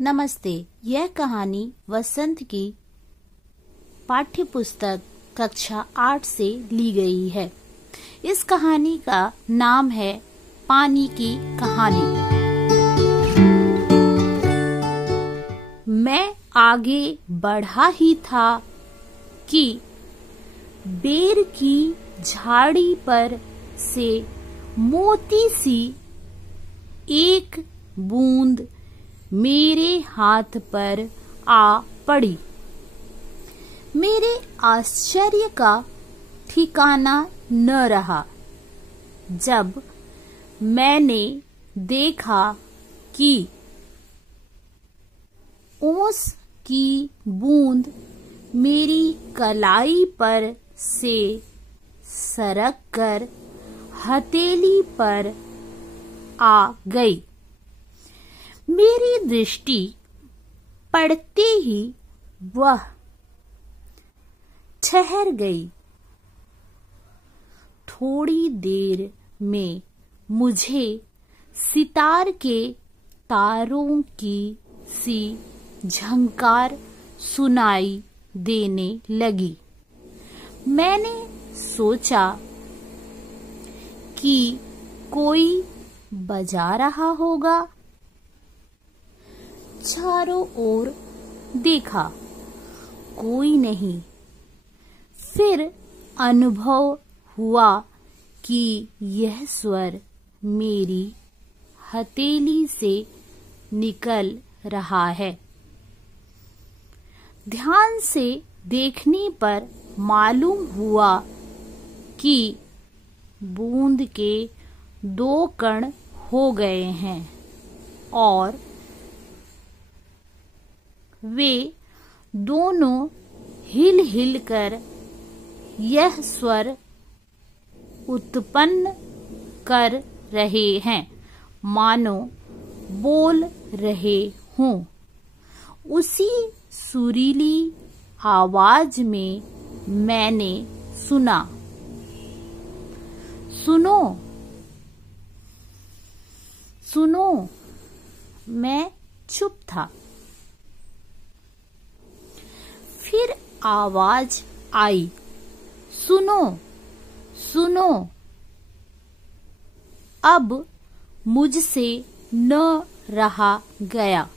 नमस्ते। यह कहानी वसंत की पाठ्यपुस्तक कक्षा 8 से ली गई है। इस कहानी का नाम है पानी की कहानी। मैं आगे बढ़ा ही था कि बेर की झाड़ी पर से मोती सी एक बूंद मेरे हाथ पर आ पड़ी। मेरे आश्चर्य का ठिकाना न रहा जब मैंने देखा कि ओस की बूंद मेरी कलाई पर से सरक कर हथेली पर आ गई। मेरी दृष्टि पड़ते ही वह ठहर गई। थोड़ी देर में मुझे सितार के तारों की सी झंकार सुनाई देने लगी। मैंने सोचा कि कोई बजा रहा होगा। चारों ओर देखा, कोई नहीं। फिर अनुभव हुआ कि यह स्वर मेरी हथेली से निकल रहा है। ध्यान से देखने पर मालूम हुआ कि बूंद के 2 कण हो गए हैं और वे दोनों हिल हिल कर यह स्वर उत्पन्न कर रहे हैं, मानो बोल रहे हों। उसी सुरीली आवाज में मैंने सुना, सुनो सुनो। मैं चुप था। फिर आवाज आई, सुनो सुनो। अब मुझसे न रहा गया।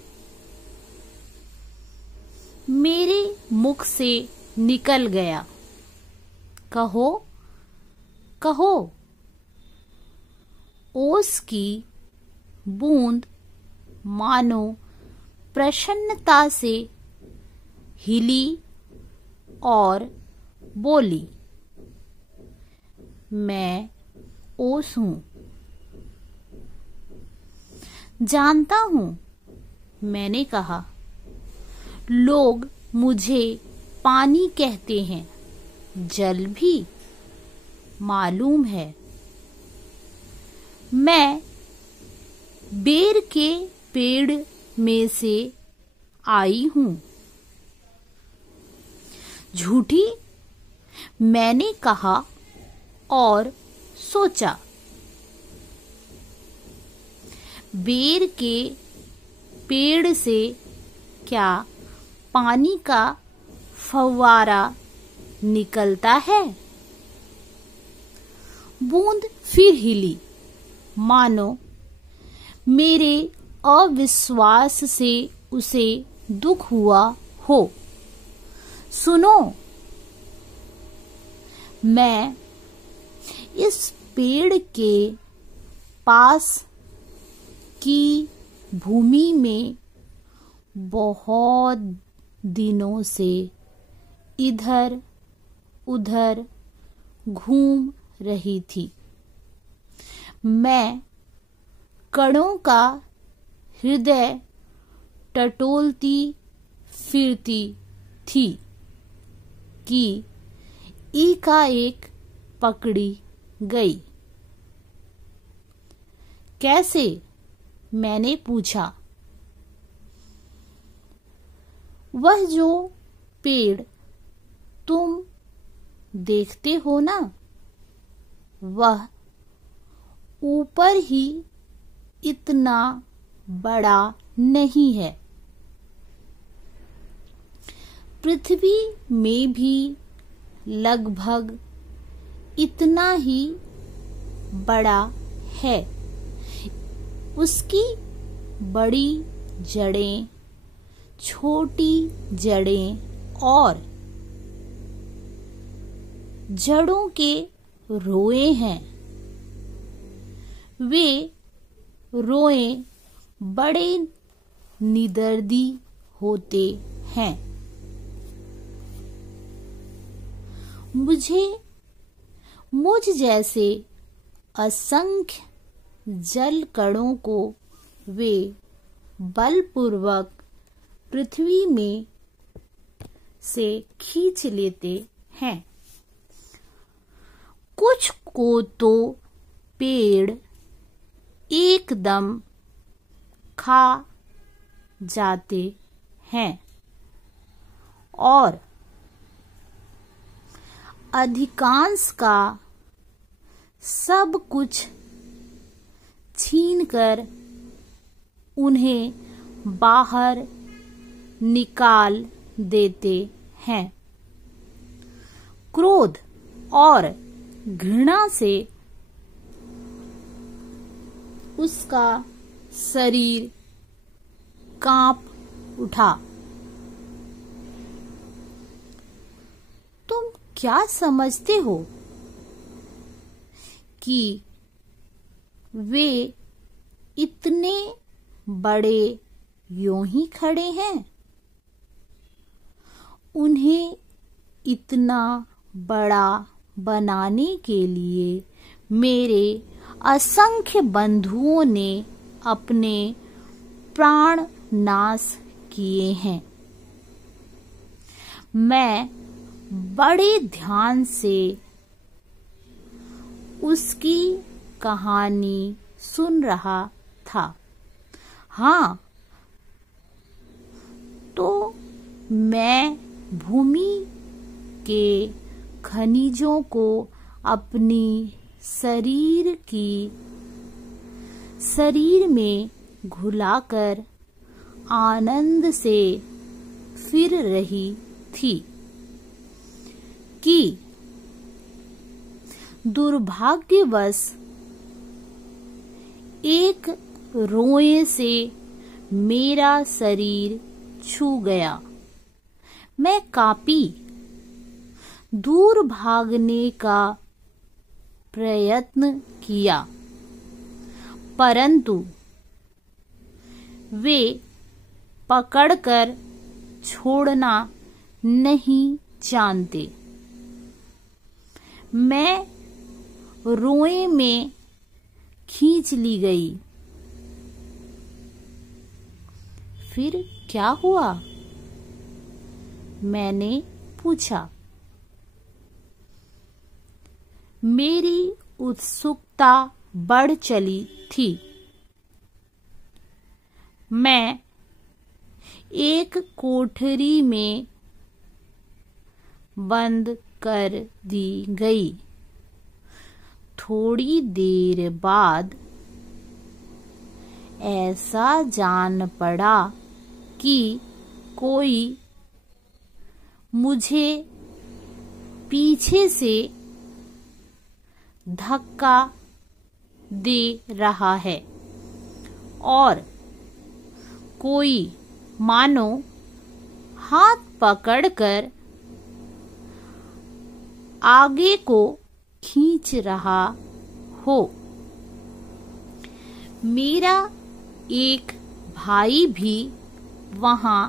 मेरे मुख से निकल गया, कहो कहो। ओस की बूंद मानो प्रसन्नता से हिली और बोली, मैं ओस हूं। जानता हूं, मैंने कहा। लोग मुझे पानी कहते हैं, जल भी मालूम है। मैं बेर के पेड़ में से आई हूं। झूठी, मैंने कहा और सोचा। बेर के पेड़ से क्या पानी का फव्वारा निकलता है? बूंद फिर हिली, मानो मेरे अविश्वास से उसे दुख हुआ हो। सुनो, मैं इस पेड़ के पास की भूमि में बहुत दिनों से इधर उधर घूम रही थी। मैं कणों का हृदय टटोलती फिरती थी कि एकाएक पकड़ी गई। कैसे? मैंने पूछा। वह जो पेड़ तुम देखते हो ना, वह ऊपर ही इतना बड़ा नहीं है। पृथ्वी में भी लगभग इतना ही बड़ा है। उसकी बड़ी जड़ें, छोटी जड़ें और जड़ों के रोए हैं। वे रोए बड़े निदर्दी होते हैं। मुझ जैसे असंख्य जल कणों को वे बलपूर्वक पृथ्वी में से खींच लेते हैं। कुछ को तो पेड़ एकदम खा जाते हैं और अधिकांश का सब कुछ छीनकर उन्हें बाहर निकाल देते हैं। क्रोध और घृणा से उसका शरीर कांप उठा। तुम क्या समझते हो कि वे इतने बड़े यूं ही खड़े हैं? उन्हें इतना बड़ा बनाने के लिए मेरे असंख्य बंधुओं ने अपने प्राण नाश किए हैं। मैं बड़े ध्यान से उसकी कहानी सुन रहा था। हाँ, तो मैं भूमि के खनिजों को अपनी शरीर में घुलाकर आनंद से फिर रही थी कि दुर्भाग्यवश एक रोए से मेरा शरीर छू गया। मैं कांपी। दूर भागने का प्रयत्न किया, परंतु वे पकड़कर छोड़ना नहीं जानते। मैं रोए में खींच ली गई। फिर क्या हुआ? मैंने पूछा। मेरी उत्सुकता बढ़ चली थी। मैं एक कोठरी में बंद कर दी गई। थोड़ी देर बाद ऐसा जान पड़ा कि कोई मुझे पीछे से धक्का दे रहा है और कोई मानो हाथ पकड़कर आगे को खींच रहा हो। मेरा एक भाई भी वहां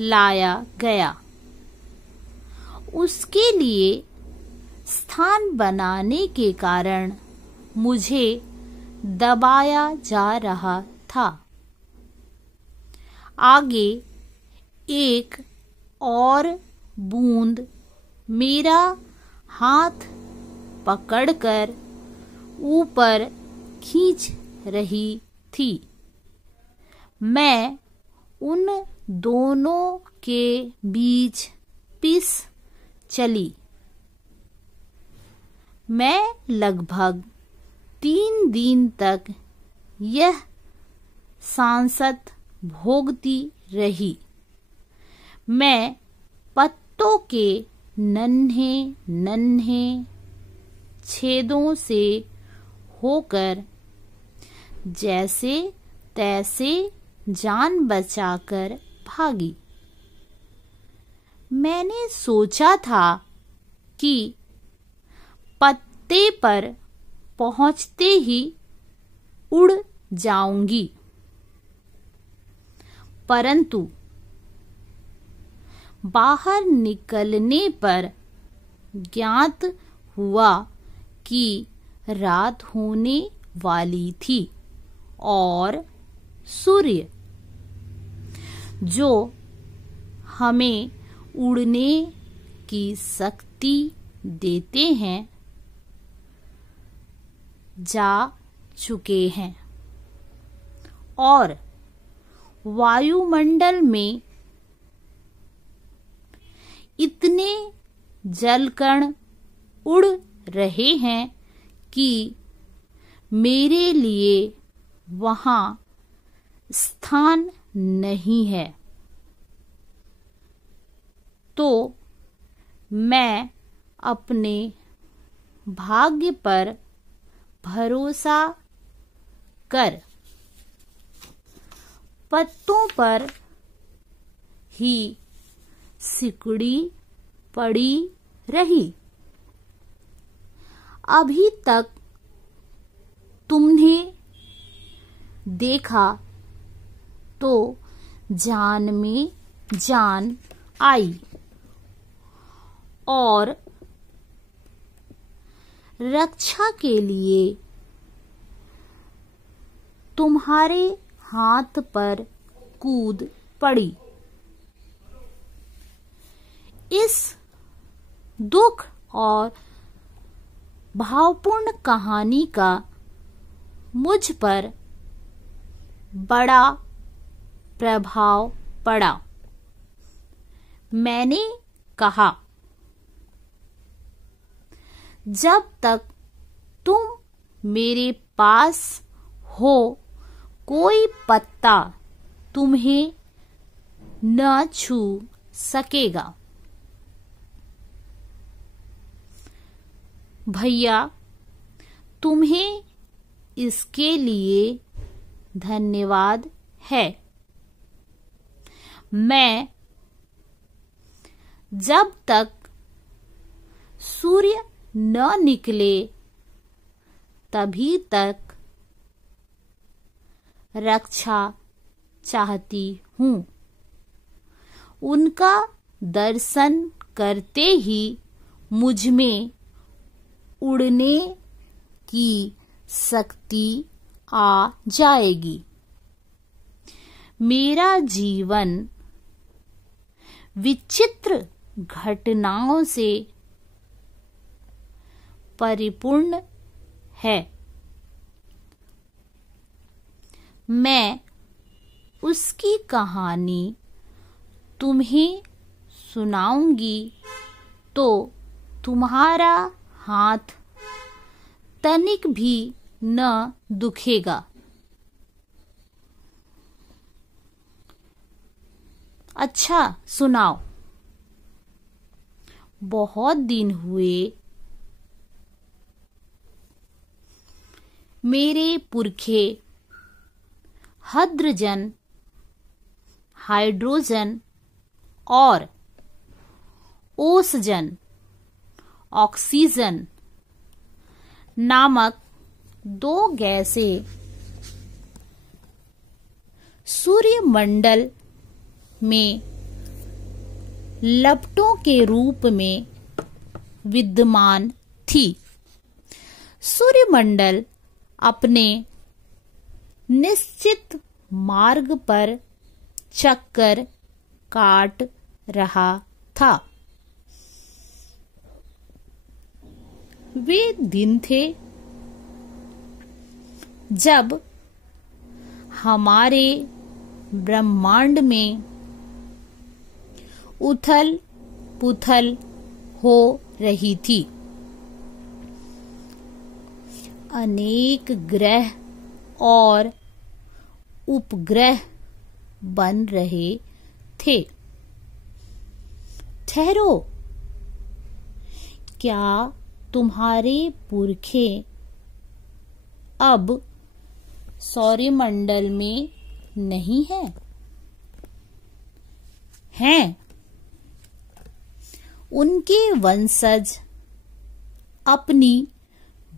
लाया गया। उसके लिए स्थान बनाने के कारण मुझे दबाया जा रहा था। आगे एक और बूंद मेरा हाथ पकड़कर ऊपर खींच रही थी। मैं उन दोनों के बीच पिस चली। मैं लगभग 3 दिन तक यह सांसत भोगती रही। मैं पत्तों के नन्हे नन्हे छेदों से होकर जैसे तैसे जान बचाकर भागी। मैंने सोचा था कि पत्ते पर पहुंचते ही उड़ जाऊंगी, परंतु बाहर निकलने पर ज्ञात हुआ कि रात होने वाली थी और सूर्य, जो हमें उड़ने की शक्ति देते हैं, जा चुके हैं और वायुमंडल में इतने जलकण उड़ रहे हैं कि मेरे लिए वहां स्थान नहीं है। तो मैं अपने भाग्य पर भरोसा कर पत्तों पर ही सिकुड़ी पड़ी रही। अभी तक तुमने देखा तो जान में जान आई और रक्षा के लिए तुम्हारे हाथ पर कूद पड़ी। इस दुख और भावपूर्ण कहानी का मुझ पर बड़ा प्रभाव पड़ा। मैंने कहा, जब तक तुम मेरे पास हो कोई पत्ता तुम्हें न छू सकेगा। भैया, तुम्हें इसके लिए धन्यवाद है। मैं जब तक सूर्य न निकले तभी तक रक्षा चाहती हूँ। उनका दर्शन करते ही मुझ में उड़ने की शक्ति आ जाएगी। मेरा जीवन विचित्र घटनाओं से परिपूर्ण है। मैं उसकी कहानी तुम्हें सुनाऊंगी तो तुम्हारा हाथ तनिक भी न दुखेगा। अच्छा सुनाओ। बहुत दिन हुए मेरे पुरखे हाइड्रोजन, हाइड्रोजन और ओसजन, ऑक्सीजन नामक दो गैसें सूर्यमंडल में लपटों के रूप में विद्यमान थी। सूर्यमंडल अपने निश्चित मार्ग पर चक्कर काट रहा था। वे दिन थे जब हमारे ब्रह्मांड में उथल पुथल हो रही थी। अनेक ग्रह और उपग्रह बन रहे थे। ठहरो, क्या तुम्हारे पुरखे अब सौरमंडल में नहीं है? हैं। उनके वंशज अपनी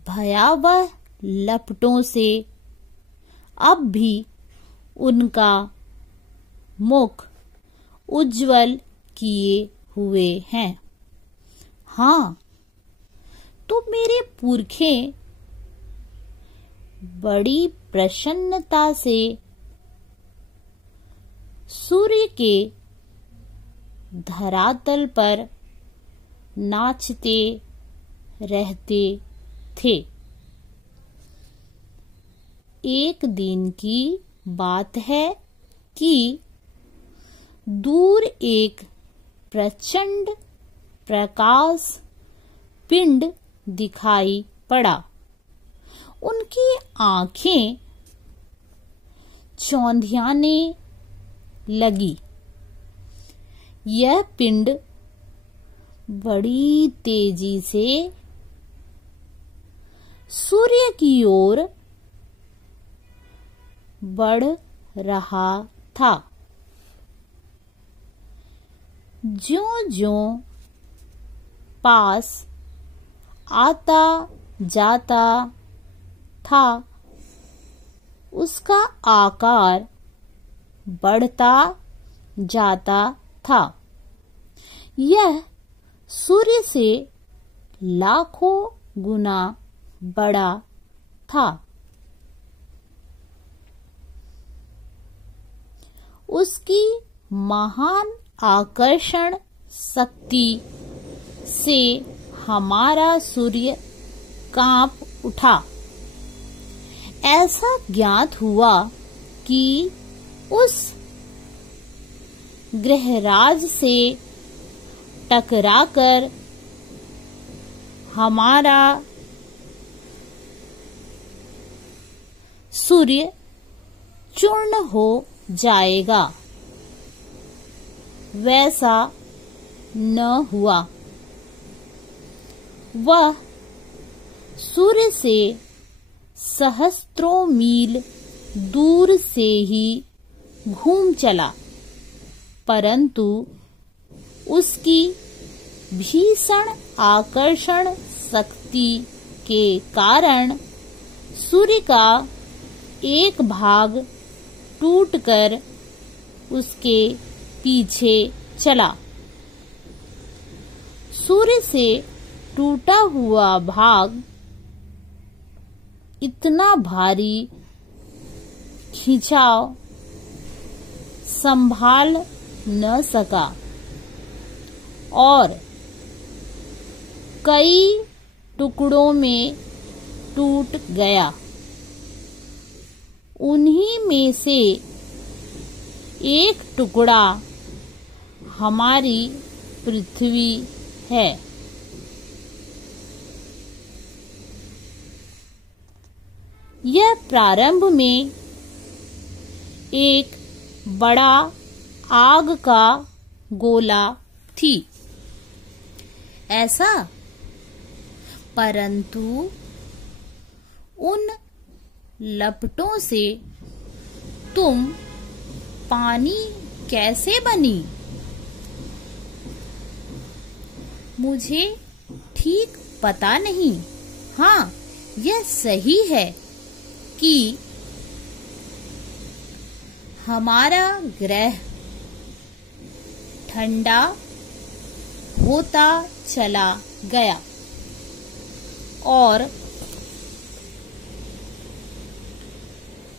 भयावह लपटों से अब भी उनका मुख उज्जवल किए हुए हैं। हाँ, तो मेरे पुरखे बड़ी प्रसन्नता से सूर्य के धरातल पर नाचते रहते थे। एक दिन की बात है कि दूर एक प्रचंड प्रकाश पिंड दिखाई पड़ा। उनकी आंखें चौंधियाने लगी। यह पिंड बड़ी तेजी से सूर्य की ओर बढ़ रहा था। ज्यों-ज्यों पास आता जाता था, उसका आकार बढ़ता जाता था। यह सूर्य से लाखों गुना बड़ा था। उसकी महान आकर्षण शक्ति से हमारा सूर्य कांप उठा। ऐसा ज्ञात हुआ कि उस ग्रहराज से टकराकर हमारा सूर्य चूर्ण हो जाएगा। वैसा न हुआ। वह सूर्य से सहस्त्रों मील दूर से ही घूम चला, परंतु उसकी भीषण आकर्षण शक्ति के कारण सूर्य का एक भाग टूटकर उसके पीछे चला। सूर्य से टूटा हुआ भाग इतना भारी खिंचाव संभाल न सका और कई टुकड़ों में टूट गया। उन्हीं में से एक टुकड़ा हमारी पृथ्वी है। यह प्रारंभ में एक बड़ा आग का गोला थी, ऐसा, परंतु उन लपटों से तुम पानी कैसे बनी? मुझे ठीक पता नहीं। हाँ, यह सही है कि हमारा ग्रह ठंडा होता चला गया और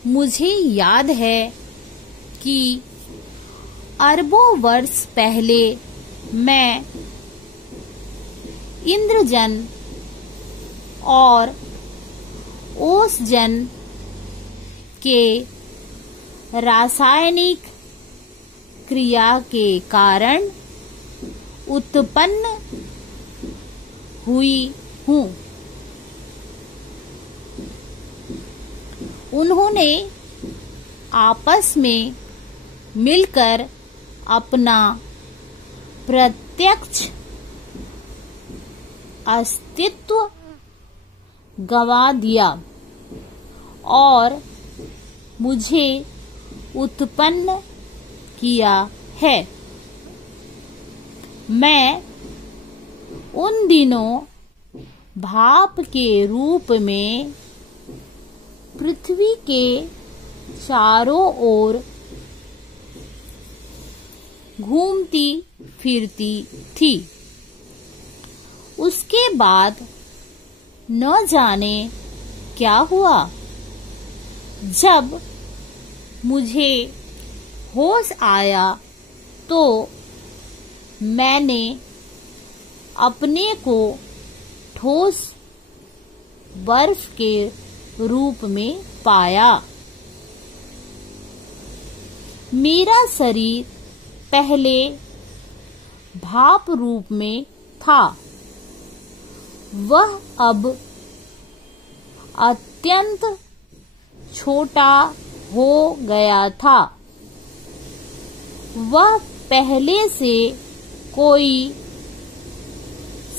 मुझे याद है कि अरबों वर्ष पहले मैं इंद्रजन और ओसजन के रासायनिक क्रिया के कारण उत्पन्न हुई हूँ। उन्होंने आपस में मिलकर अपना प्रत्यक्ष अस्तित्व गंवा दिया और मुझे उत्पन्न किया है। मैं उन दिनों भाप के रूप में पृथ्वी के चारों ओर घूमती फिरती थी। उसके बाद न जाने क्या हुआ, जब मुझे होश आया तो मैंने अपने को ठोस बर्फ के रूप में पाया। मेरा शरीर पहले भाप रूप में था, वह अब अत्यंत छोटा हो गया था। वह पहले से कोई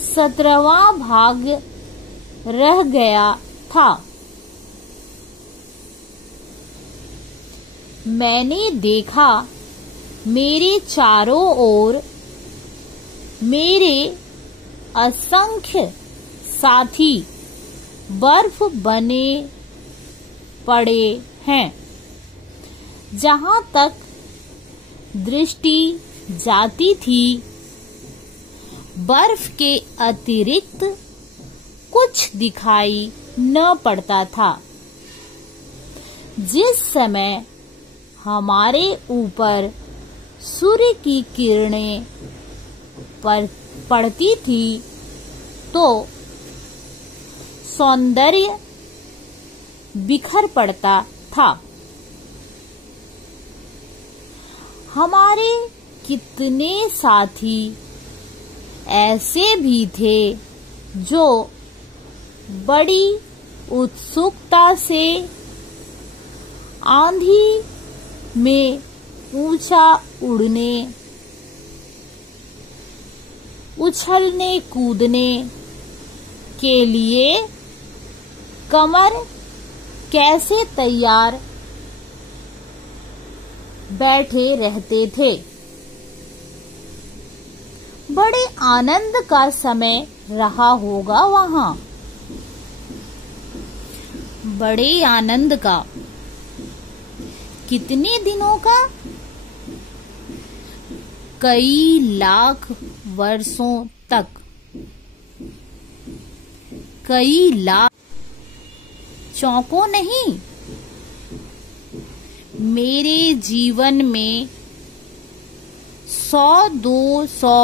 17वां भाग रह गया था। मैंने देखा मेरे चारों ओर मेरे असंख्य साथी बर्फ बने पड़े हैं। जहां तक दृष्टि जाती थी, बर्फ के अतिरिक्त कुछ दिखाई न पड़ता था। जिस समय हमारे ऊपर सूर्य की किरणें पड़ती थी तो सौंदर्य बिखर पड़ता था। हमारे कितने साथी ऐसे भी थे जो बड़ी उत्सुकता से आंधी में ऊंचा उड़ने, उछलने कूदने के लिए कमर कैसे तैयार बैठे रहते थे। बड़े आनंद का समय रहा होगा वहां, बड़े आनंद का। कितने दिनों का? कई लाख वर्षों तक, कई लाख, चौंको नहीं। मेरे जीवन में 100-200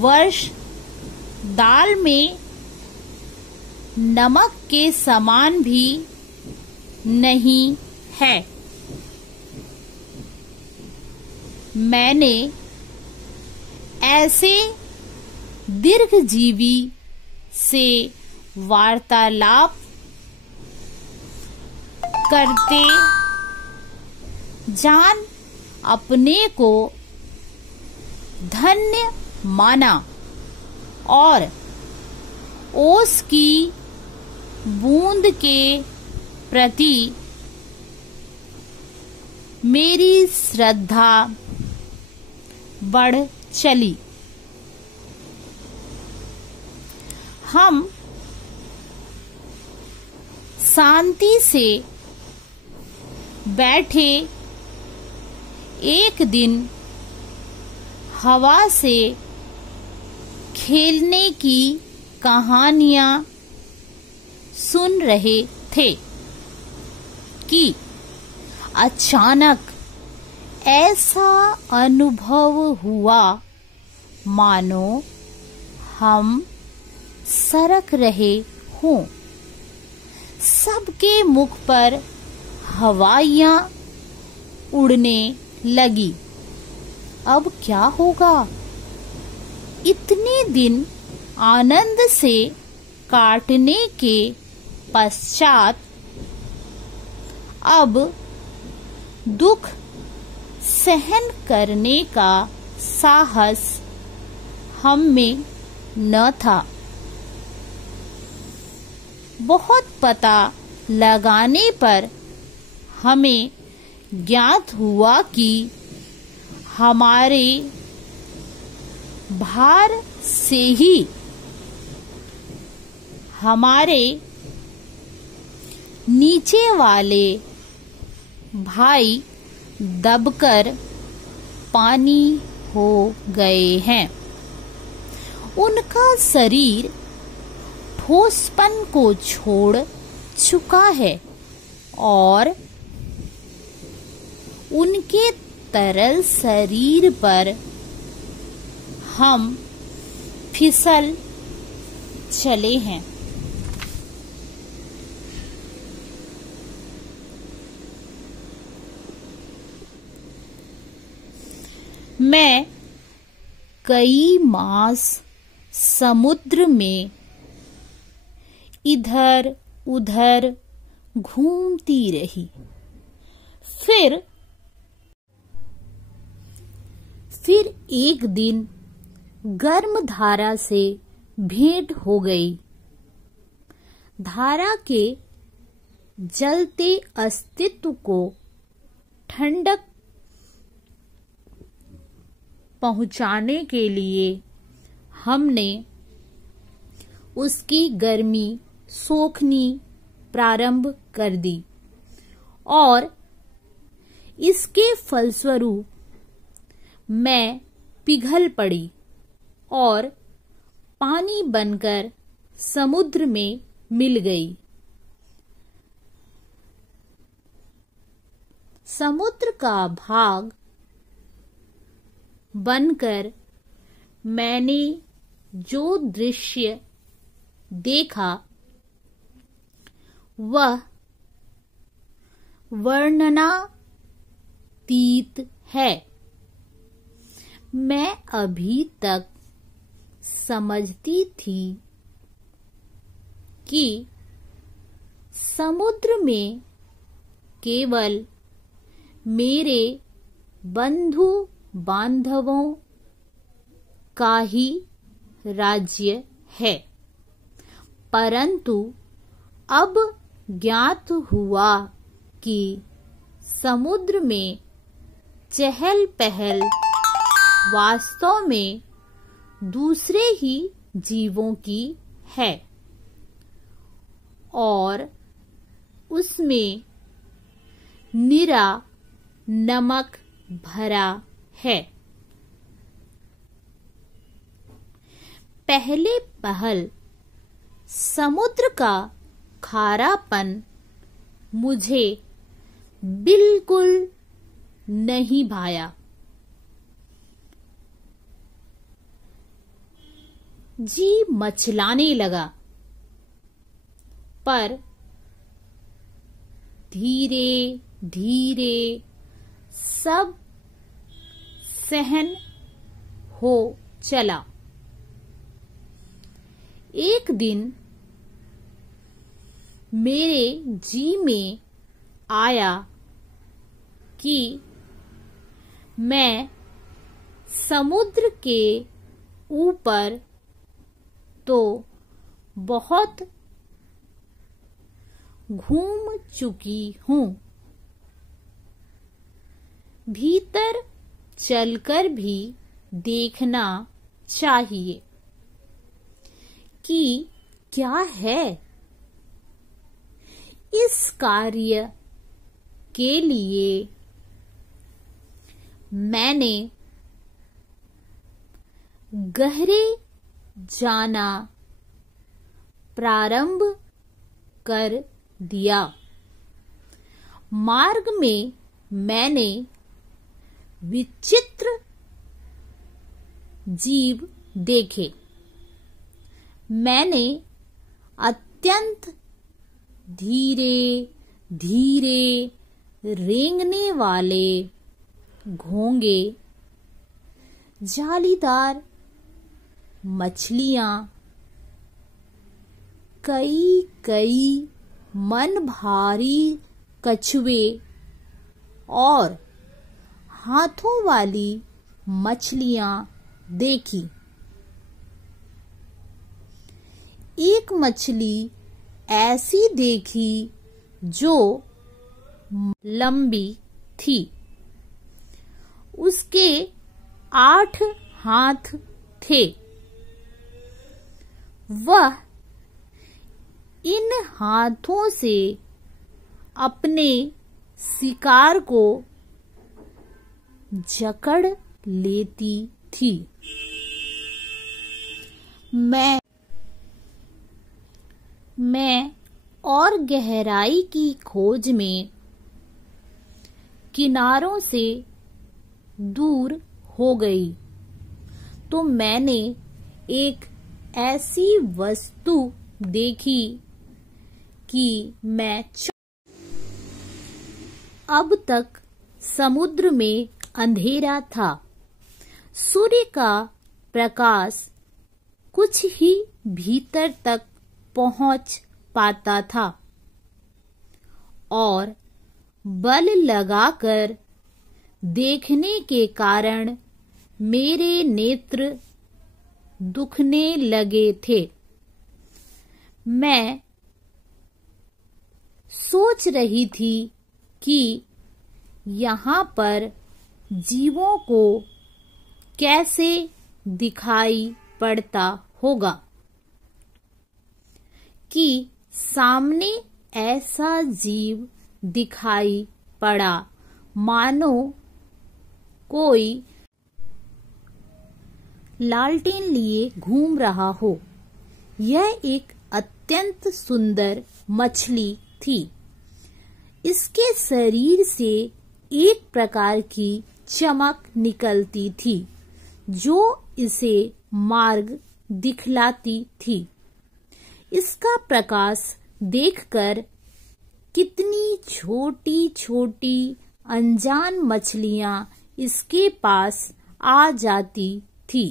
वर्ष दाल में नमक के समान भी नहीं है। मैंने ऐसे दीर्घजीवी से वार्तालाप करते जान अपने को धन्य माना और ओस की बूंद के प्रति मेरी श्रद्धा बढ़ चली। हम शांति से बैठे एक दिन हवा से खेलने की कहानियां सुन रहे थे कि अचानक ऐसा अनुभव हुआ मानो हम सरक रहे हों। सबके मुख पर हवाइयां उड़ने लगी। अब क्या होगा? इतने दिन आनंद से काटने के पश्चात अब दुख सहन करने का साहस हम में न था। बहुत पता लगाने पर हमें ज्ञात हुआ कि हमारे भार से ही हमारे नीचे वाले भाई दबकर पानी हो गए हैं। उनका शरीर ठोसपन को छोड़ चुका है और उनके तरल शरीर पर हम फिसल चले हैं। मैं कई मास समुद्र में इधर उधर घूमती रही। फिर एक दिन गर्म धारा से भेंट हो गई। धारा के जलते अस्तित्व को ठंडक पहुंचाने के लिए हमने उसकी गर्मी सोखनी प्रारंभ कर दी और इसके फलस्वरूप मैं पिघल पड़ी और पानी बनकर समुद्र में मिल गई। समुद्र का भाग बनकर मैंने जो दृश्य देखा वह वर्णनातीत है। मैं अभी तक समझती थी कि समुद्र में केवल मेरे बंधु बांधवों का ही राज्य है, परंतु अब ज्ञात हुआ कि समुद्र में चहल पहल वास्तव में दूसरे ही जीवों की है और उसमें निरा नमक भरा है। पहले पहल समुद्र का खारापन मुझे बिल्कुल नहीं भाया। जी मचलाने लगा, पर धीरे धीरे सब सहन हो चला। एक दिन मेरे जी में आया कि मैं समुद्र के ऊपर तो बहुत घूम चुकी हूँ, भीतर चलकर भी देखना चाहिए कि क्या है। इस कार्य के लिए मैंने गहरे जाना प्रारंभ कर दिया। मार्ग में मैंने विचित्र जीव देखे। मैंने अत्यंत धीरे धीरे रेंगने वाले घोंगे, जालीदार मछलियां, कई मन भारी कछुए और हाथों वाली मछलियां देखी। एक मछली ऐसी देखी जो लंबी थी। उसके 8 हाथ थे। वह इन हाथों से अपने शिकार को जकड़ लेती थी। मैं और गहराई की खोज में किनारों से दूर हो गई तो मैंने एक ऐसी वस्तु देखी कि मैं अब तक समुद्र में अंधेरा था। सूर्य का प्रकाश कुछ ही भीतर तक पहुंच पाता था और बल लगाकर देखने के कारण मेरे नेत्र दुखने लगे थे। मैं सोच रही थी कि यहाँ पर जीवों को कैसे दिखाई पड़ता होगा कि सामने ऐसा जीव दिखाई पड़ा मानो कोई लालटेन लिए घूम रहा हो। यह एक अत्यंत सुंदर मछली थी। इसके शरीर से एक प्रकार की चमक निकलती थी जो इसे मार्ग दिखलाती थी। इसका प्रकाश देखकर कितनी छोटी छोटी अनजान मछलियां इसके पास आ जाती थी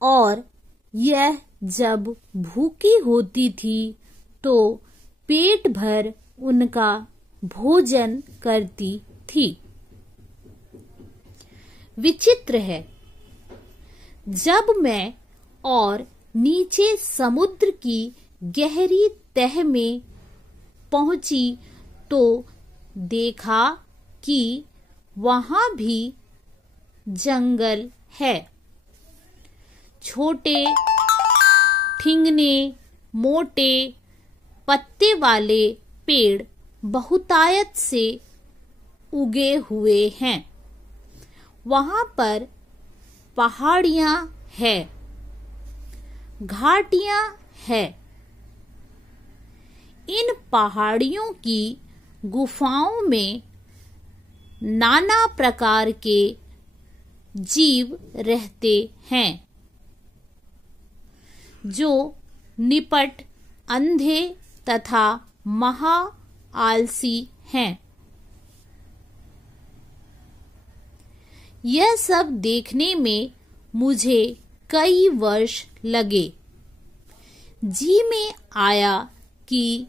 और यह जब भूखी होती थी तो पेट भर उनका भोजन करती थी। विचित्र है, जब मैं और नीचे समुद्र की गहरी तह में पहुंची तो देखा कि वहां भी जंगल है। छोटे ठिंगने मोटे पत्ते वाले पेड़ बहुतायत से उगे हुए हैं। वहां पर पहाड़ियां हैं, घाटियां हैं। इन पहाड़ियों की गुफाओं में नाना प्रकार के जीव रहते हैं जो निपट, अंधे तथा महा आलसी हैं। यह सब देखने में मुझे कई वर्ष लगे। जी में आया कि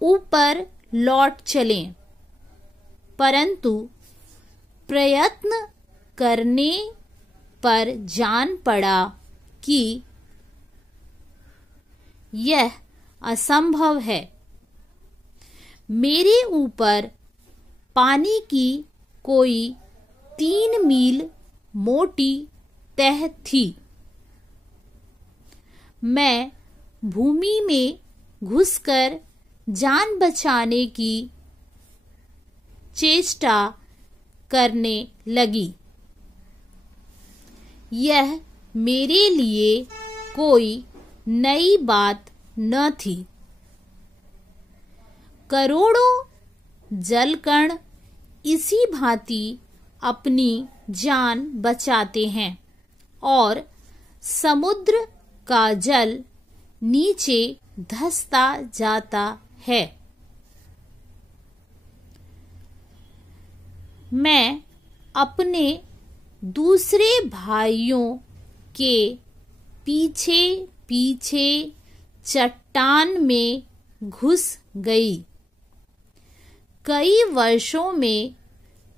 ऊपर लौट चलें, परंतु प्रयत्न करने पर जान पड़ा कि यह असंभव है। मेरे ऊपर पानी की कोई 3 मील मोटी तह थी। मैं भूमि में घुसकर जान बचाने की चेष्टा करने लगी। यह मेरे लिए कोई नई बात न थी। करोड़ों जलकण इसी भांति अपनी जान बचाते हैं और समुद्र का जल नीचे धंसता जाता है। मैं अपने दूसरे भाइयों के पीछे पीछे चट्टान में घुस गई। कई वर्षों में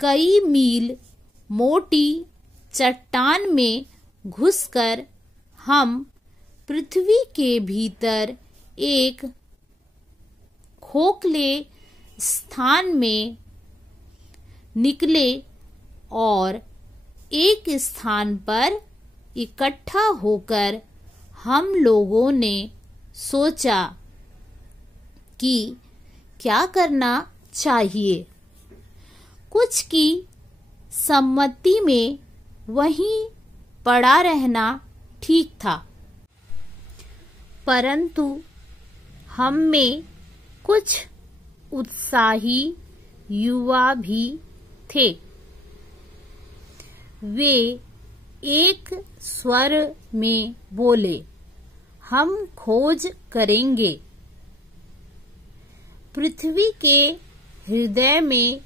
कई मील मोटी चट्टान में घुसकर हम पृथ्वी के भीतर एक खोखले स्थान में निकले और एक स्थान पर इकट्ठा होकर हम लोगों ने सोचा कि क्या करना चाहिए। कुछ की सम्मति में वहीं पड़ा रहना ठीक था, परंतु हम में कुछ उत्साही युवा भी थे। वे एक स्वर में बोले, हम खोज करेंगे। पृथ्वी के हृदय में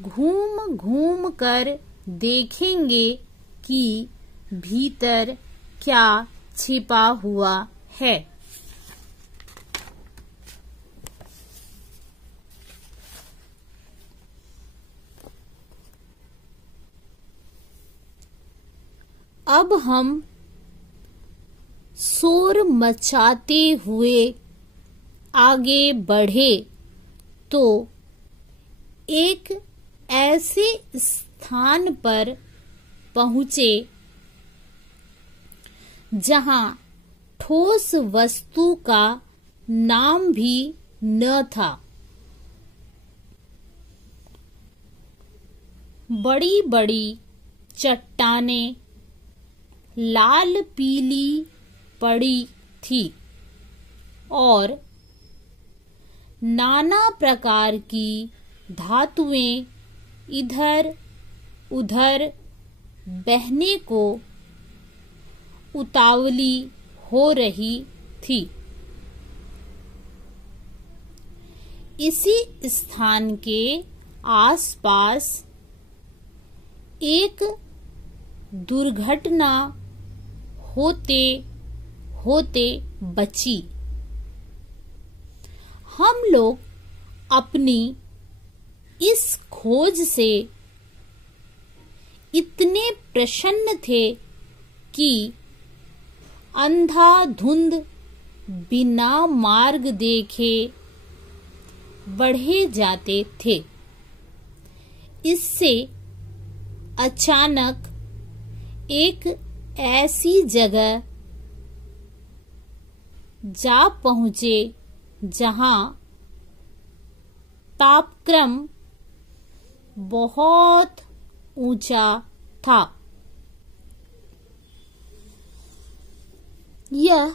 घूम घूम कर देखेंगे कि भीतर क्या छिपा हुआ है। अब हम शोर मचाते हुए आगे बढ़े तो एक ऐसे स्थान पर पहुंचे जहां ठोस वस्तु का नाम भी न था। बड़ी बड़ी चट्टानें लाल पीली पड़ी थी और नाना प्रकार की धातुएं इधर उधर बहने को उतावली हो रही थी। इसी स्थान के आसपास एक दुर्घटना होते होते बची। हम लोग अपनी इस खोज से इतने प्रसन्न थे कि अंधाधुंध बिना मार्ग देखे बढ़े जाते थे। इससे अचानक एक ऐसी जगह जा पहुंचे जहां तापक्रम बहुत ऊंचा था। यह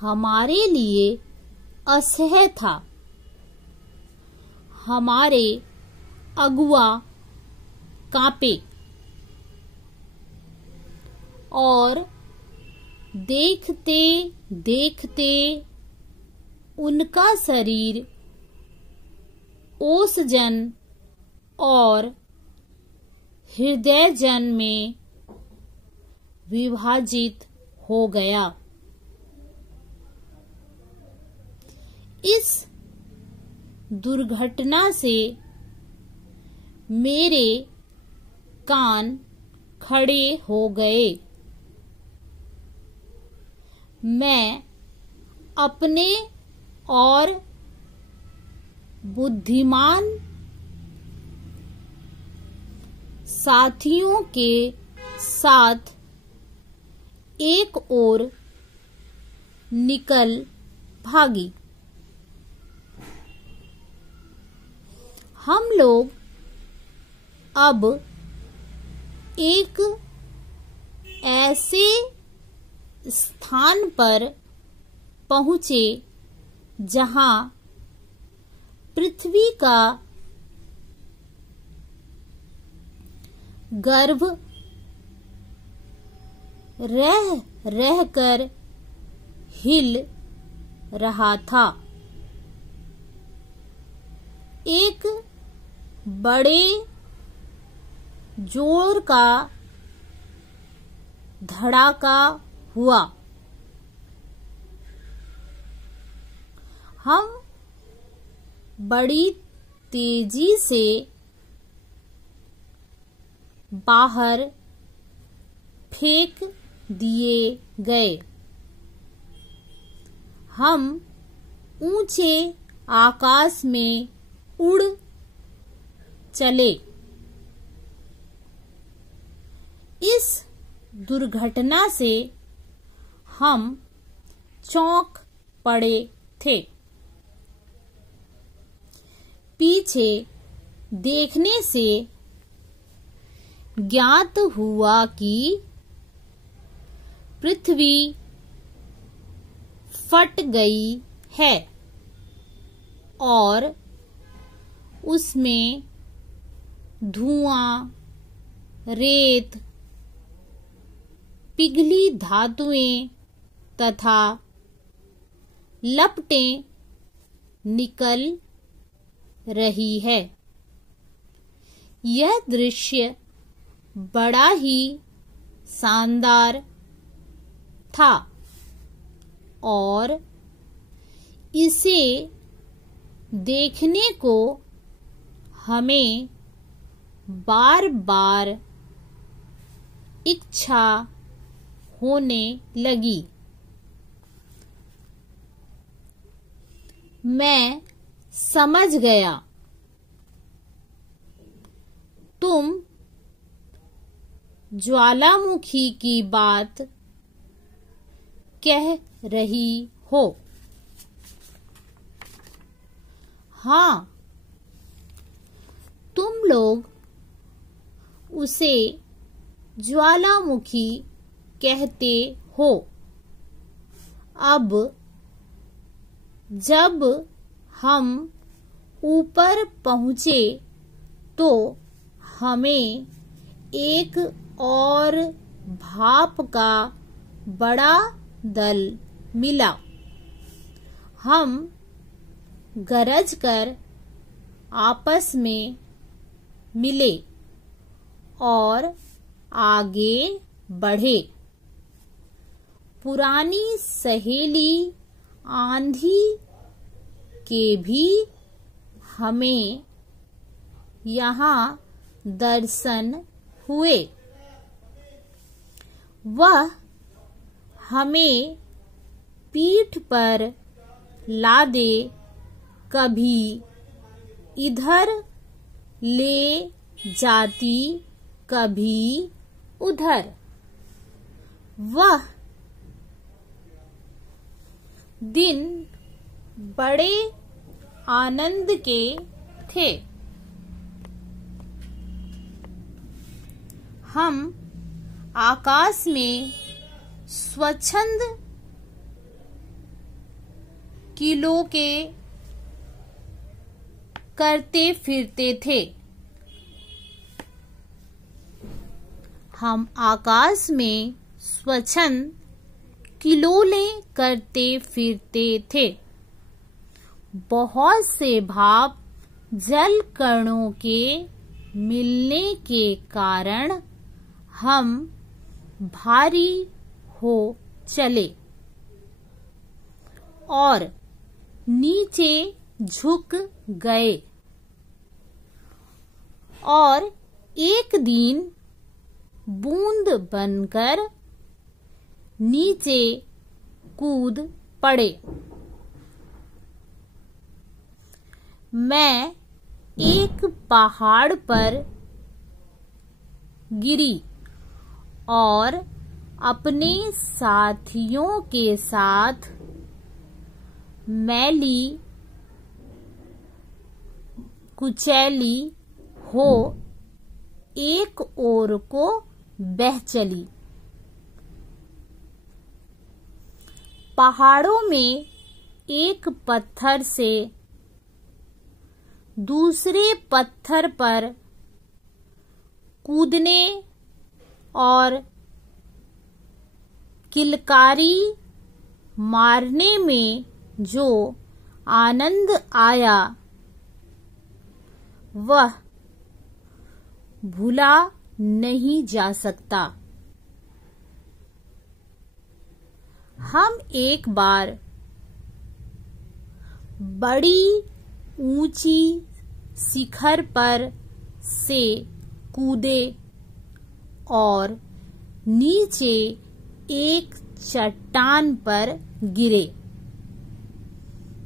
हमारे लिए असह्य था। हमारे अगुआ कांपे और देखते देखते उनका शरीर ओसजन और हृदयजन में विभाजित हो गया। इस दुर्घटना से मेरे कान खड़े हो गए। मैं अपने और बुद्धिमान साथियों के साथ एक ओर निकल भागी। हम लोग अब एक ऐसे स्थान पर पहुंचे जहां पृथ्वी का गर्भ रह रहकर हिल रहा था। एक बड़े जोर का धड़ाका हुआ। हम बड़ी तेजी से बाहर फेंक दिए गए। हम ऊंचे आकाश में उड़ चले। इस दुर्घटना से हम चौंक पड़े थे। पीछे देखने से ज्ञात हुआ कि पृथ्वी फट गई है और उसमें धुआं, रेत, पिघली धातुएं तथा लपटें निकल रही है। यह दृश्य बड़ा ही शानदार था और इसे देखने को हमें बार बार इच्छा होने लगी। मैं समझ गया तुम ज्वालामुखी की बात कह रही हो। हाँ, तुम लोग उसे ज्वालामुखी कहते हो। अब जब हम ऊपर पहुंचे तो हमें एक और भाप का बड़ा दल मिला। हम गरजकर आपस में मिले और आगे बढ़े। पुरानी सहेली आंधी के भी हमें यहाँ दर्शन हुए। वह हमें पीठ पर लादे कभी इधर ले जाती कभी उधर। वह दिन बड़े आनंद के थे। हम आकाश में स्वच्छंद किलो के करते फिरते थे। हम आकाश में स्वच्छंद किलोले करते फिरते थे। बहुत से भाप जल कणों के मिलने के कारण हम भारी हो चले और नीचे झुक गए और एक दिन बूंद बनकर नीचे कूद पड़े। मैं एक पहाड़ पर गिरी और अपने साथियों के साथ मैली कुचैली हो एक ओर को बह चली। पहाड़ों में एक पत्थर से दूसरे पत्थर पर कूदने और किलकारी मारने में जो आनंद आया वह भूला नहीं जा सकता। हम एक बार बड़ी ऊंची शिखर पर से कूदे और नीचे एक चट्टान पर गिरे।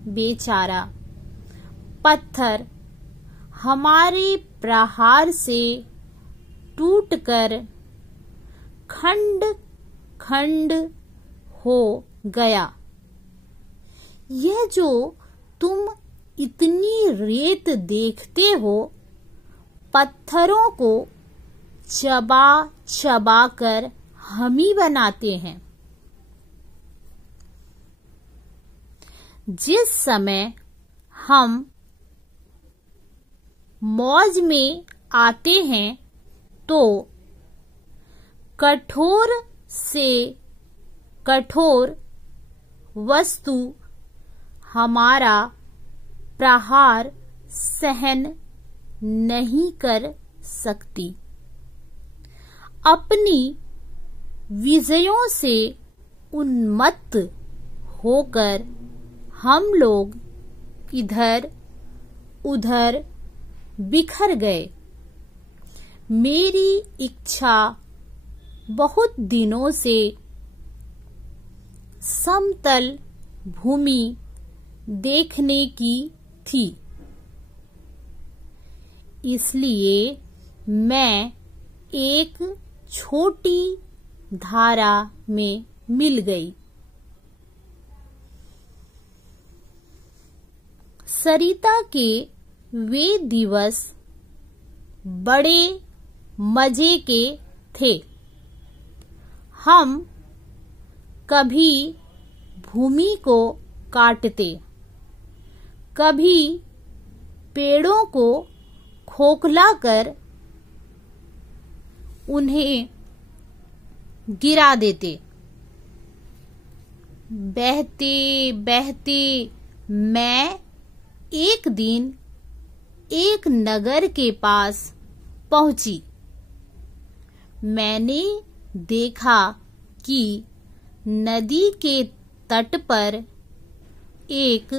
बेचारा पत्थर हमारे प्रहार से टूटकर खंड खंड हो गया। यह जो तुम इतनी रेत देखते हो, पत्थरों को चबा चबा कर हम ही बनाते हैं। जिस समय हम मौज में आते हैं तो कठोर से कठोर वस्तु हमारा प्रहार सहन नहीं कर सकती। अपनी विजयों से उन्मत्त होकर हम लोग इधर उधर बिखर गए। मेरी इच्छा बहुत दिनों से समतल भूमि देखने की थी, इसलिए मैं एक छोटी धारा में मिल गई। सरिता के वे दिवस बड़े मजे के थे। हम कभी भूमि को काटते, कभी पेड़ों को खोखलाकर उन्हें गिरा देते। बहते बहते मैं एक दिन एक नगर के पास पहुंची। मैंने देखा कि नदी के तट पर एक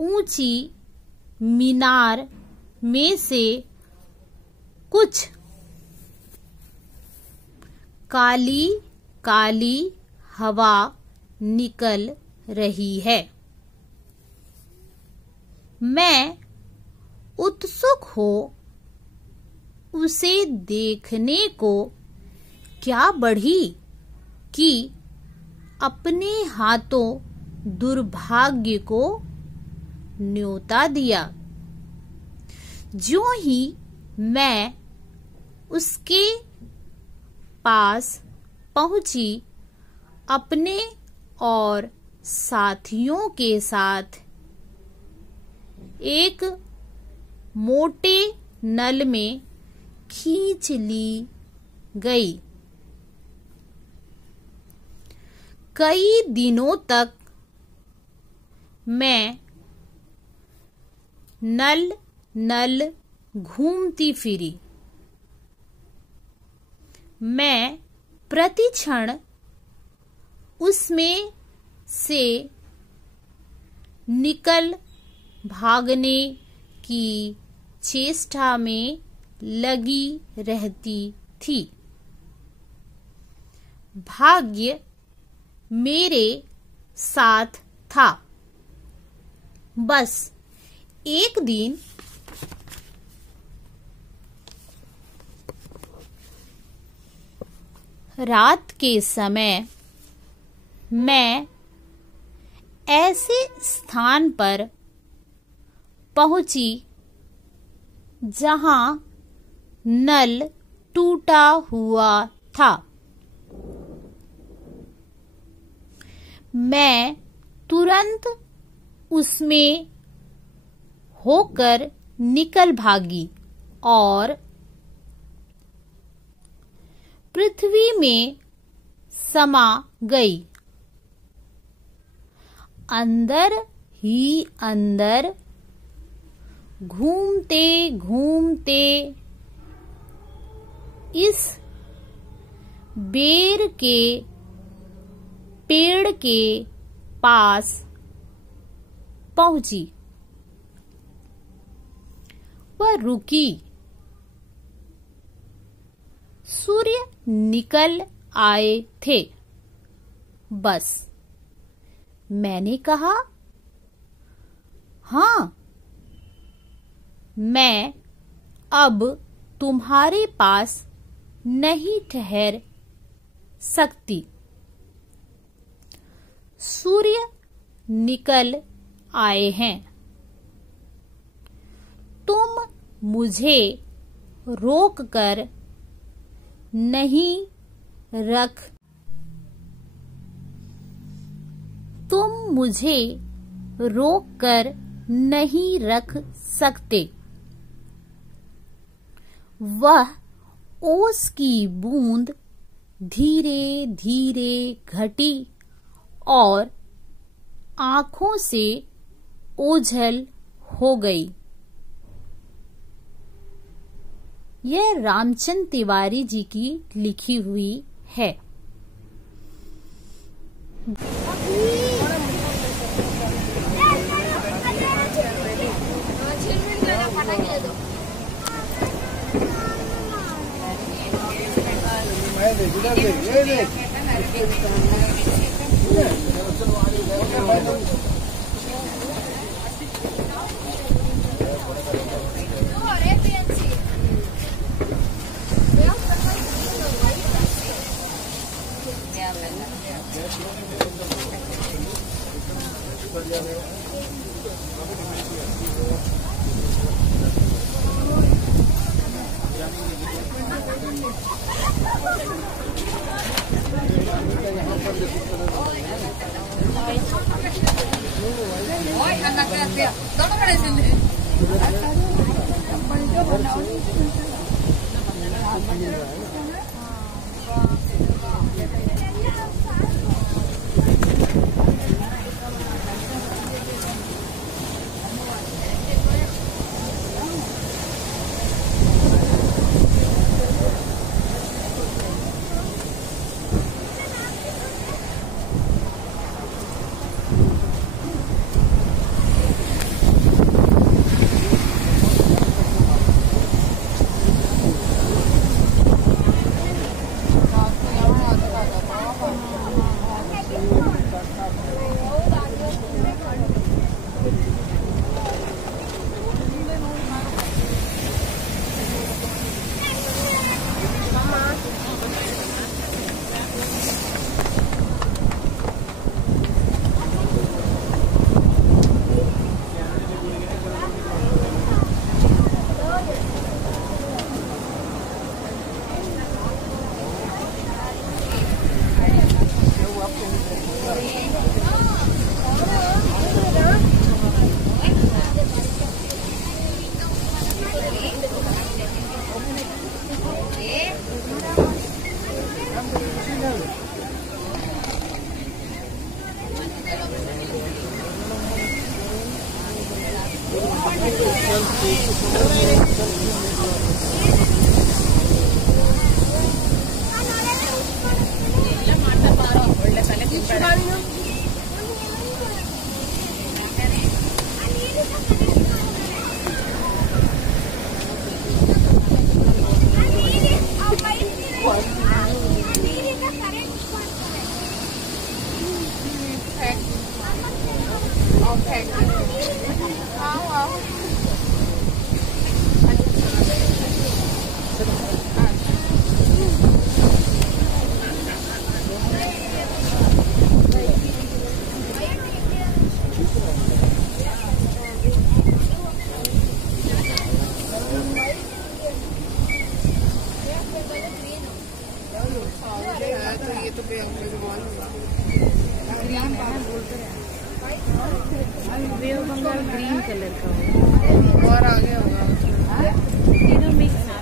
ऊंची मीनार में से कुछ काली काली हवा निकल रही है। मैं उत्सुक हो उसे देखने को क्या बढ़ी कि अपने हाथों दुर्भाग्य को न्योता दिया। ज्यों ही मैं उसके पास पहुंची, अपने और साथियों के साथ एक मोटे नल में खींच ली गई। कई दिनों तक मैं नल नल घूमती फिरी। मैं प्रतिक्षण उसमें से निकल भागने की चेष्टा में लगी रहती थी। भाग्य मेरे साथ था। बस एक दिन रात के समय मैं ऐसे स्थान पर पहुंची जहां नल टूटा हुआ था। मैं तुरंत उसमें होकर निकल भागी और पृथ्वी में समा गई। अंदर ही अंदर घूमते घूमते इस बेर के पेड़ के पास पहुंची। वह रुकी। सूर्य निकल आए थे। बस मैंने कहा, हाँ, मैं अब तुम्हारे पास नहीं ठहर सकती। सूर्य निकल आए हैं। तुम मुझे रोक कर नहीं रख तुम मुझे रोक कर नहीं रख सकते। वह ओस की बूंद धीरे धीरे घटी और आंखों से ओझल हो गई। यह रामचंद्र तिवारी जी की लिखी हुई है। ग्रीन कलर का और आगे होगा तीनों मिक्स है।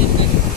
देता है।